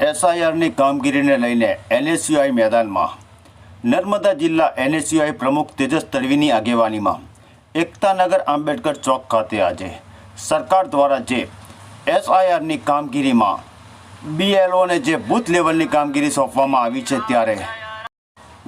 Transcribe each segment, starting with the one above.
એસઆઈઆરની કામગીરીને લઈને એનએસયુઆઈ મેદાનમાં. નર્મદા જિલ્લા એનએસયુઆઈ પ્રમુખ તેજસ તરવીની આગેવાનીમાં એકતાનગર આંબેડકર ચોક ખાતે આજે સરકાર દ્વારા જે એસઆઈઆરની કામગીરીમાં બીએલઓને જે બૂથ લેવલની કામગીરી સોંપવામાં આવી છે ત્યારે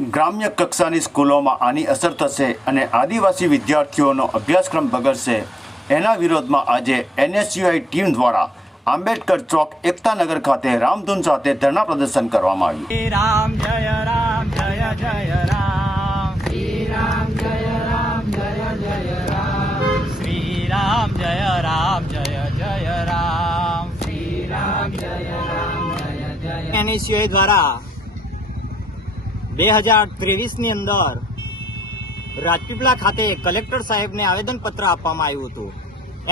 ગ્રામ્ય કક્ષાની સ્કૂલોમાં આની અસર થશે અને આદિવાસી વિદ્યાર્થીઓનો અભ્યાસક્રમ બગડશે. એના વિરોધમાં આજે એનએસયુઆઈ ટીમ દ્વારા આંબેડકર ચોક એકતાનગર ખાતે રામધૂન સાથે ધરણા પ્રદર્શન કરવામાં આવ્યું. શ્રી રામ જય રામ જય જય રામ. શ્રી રામ જય રામ જય જય રામ. શ્રી રામ જય રામ જય જય રામ શ્રી રામ જય રામ જય જય એનએસયુઆઈ દ્વારા બે હજાર ત્રેવીસની અંદર રાજપીપળા ખાતે કલેક્ટર સાહેબને આવેદનપત્ર આપવામાં આવ્યું હતું.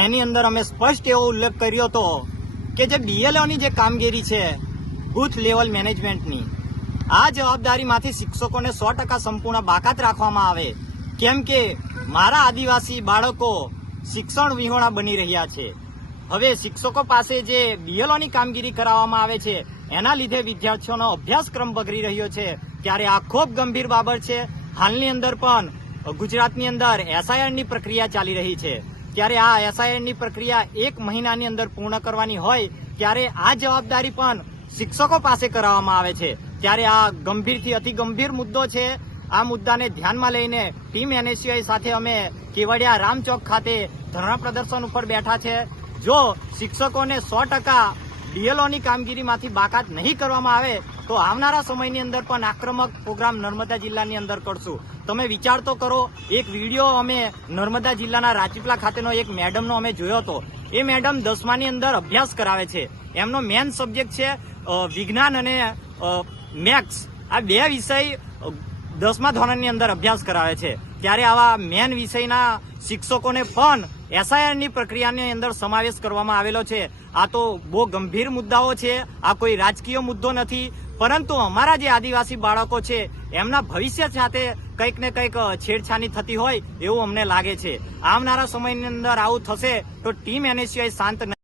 એની અંદર અમે સ્પષ્ટ એવો ઉલ્લેખ કર્યો હતો કે જે બીએલઓની જે કામગીરી છે, બુથ લેવલ મેનેજમેન્ટની, આ જવાબદારીમાંથી શિક્ષકોને સો ટકા સંપૂર્ણ બાકાત રાખવામાં આવે. કેમ કે મારા આદિવાસી બાળકો શિક્ષણ વિહોણા બની રહ્યા છે. હવે શિક્ષકો પાસે જે બીએલઓની કામગીરી કરાવવામાં આવે છે, એના લીધે વિદ્યાર્થીઓનો અભ્યાસક્રમ બગડી રહ્યો છે. ત્યારે આ ખૂબ ગંભીર બાબત છે. હાલની અંદર પણ ગુજરાતની અંદર એસઆઈઆરની પ્રક્રિયા ચાલી રહી છે. ત્યારે આ એસઆઈએનની પ્રક્રિયા એક મહિનાની અંદર પૂર્ણ કરવાની હોય, ત્યારે આ જવાબદારી પણ શિક્ષકો પાસે કરાવવામાં આવે છે. ત્યારે આ ગંભીરથી અતિ ગંભીર મુદ્દો છે. આ મુદ્દાને ધ્યાનમાં લઈને ટીમ એનએસયુઆઈ સાથે અમે કેવડિયા રામચોક ખાતે ધરણા પ્રદર્શન ઉપર બેઠા છે. જો શિક્ષકોને સો ટકા ડીએલઓની કામગીરીમાંથી બાકાત નહીં કરવામાં આવે તો આવનારા સમયની અંદર પણ આક્રમક પ્રોગ્રામ નર્મદા જિલ્લાની અંદર કરશું. તમે વિચાર તો કરો, એક વીડિયો અમે નર્મદા જિલ્લાના રાજપીપલા ખાતેનો એક મેડમનો અમે જોયો હતો. એ મેડમ દસમાની અંદર અભ્યાસ કરાવે છે. એમનો મેન સબ્જેક્ટ છે વિજ્ઞાન અને મેથ્સ આ બે વિષય દસમા ધોરણની અંદર અભ્યાસ કરાવે છે. ત્યારે આવા મેન વિષયના શિક્ષકોને પણ એસઆઈઆરની પ્રક્રિયાની અંદર સમાવેશ કરવામાં આવેલો છે. આ તો બહુ ગંભીર મુદ્દાઓ છે. આ કોઈ રાજકીય મુદ્દો નથી. પરંતુ અમારા જે આદિવાસી બાળકો છે, એમના ભવિષ્ય સાથે કંઈક ને કંઈક છેડછાની થતી હોય એવું અમને લાગે છે. આવનારા સમયની અંદર આવું થશે તો ટીમ એનએસયુઆઈ શાંત